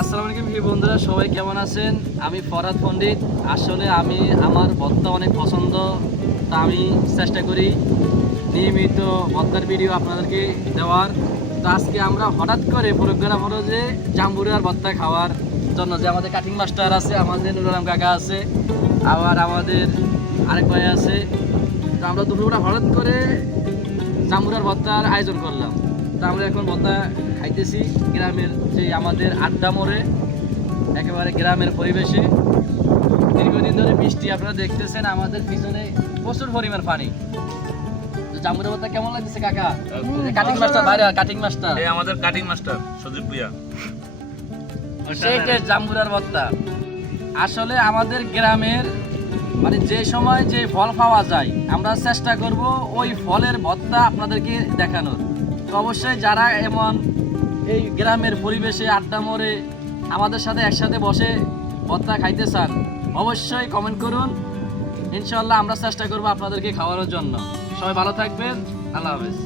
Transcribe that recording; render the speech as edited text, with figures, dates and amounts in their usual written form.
আসসালামু আলাইকুম বন্ধুরা, সবাই কেমন আছেন? আমি ফরহাদ পণ্ডিত। আসলে আমি আমার ভর্তা অনেক পছন্দ, তা আমি চেষ্টা করি নিয়মিত ভর্তার ভিডিও আপনাদেরকে দেওয়ার। তো আজকে আমরা হঠাৎ করে প্রোগ্রাম হলো যে জাম্বুরার ভর্তা খাওয়ার জন্য, যে আমাদের কাটিং মাস্টার আছে, আমাদের নুরুল আলম কাকা আছে, আবার আমাদের আরেক ভাই আছে। তো আমরা দুপুরবেলা হঠাৎ করে জাম্বুরার ভর্তার আয়োজন করলাম। তো আমরা এখন ভর্তা খাইতেছি গ্রামের, যে আমাদের আড্ডা মোড়ে, একেবারে গ্রামের পরিবেশে। দীর্ঘদিন ধরে বৃষ্টি, আপনারা দেখতেছেন আমাদের পিছনে প্রচুর পরিমাণ পানি। জাম্বুরার ভর্তা কেমন লাগতেছে কাকা? কাটিং মাস্টার বাইরে, কাটিং মাস্টার এই আমাদের কাটিং মাস্টার সজীব ভুইয়া। সেই জাম্বুরার ভর্তা আসলে আমাদের গ্রামের, মানে যে সময় যে ফল পাওয়া যায় আমরা চেষ্টা করব ওই ফলের ভর্তা আপনাদেরকে দেখানোর। তো অবশ্যই যারা এমন এই গ্রামের পরিবেশে আড্ডা মোড়ে আমাদের সাথে একসাথে বসে ভর্তা খাইতে চান, অবশ্যই কমেন্ট করুন। ইনশাআল্লাহ আমরা চেষ্টা করব আপনাদেরকে খাওয়ানোর জন্য। সবাই ভালো থাকবেন, আল্লাহ হাফেজ।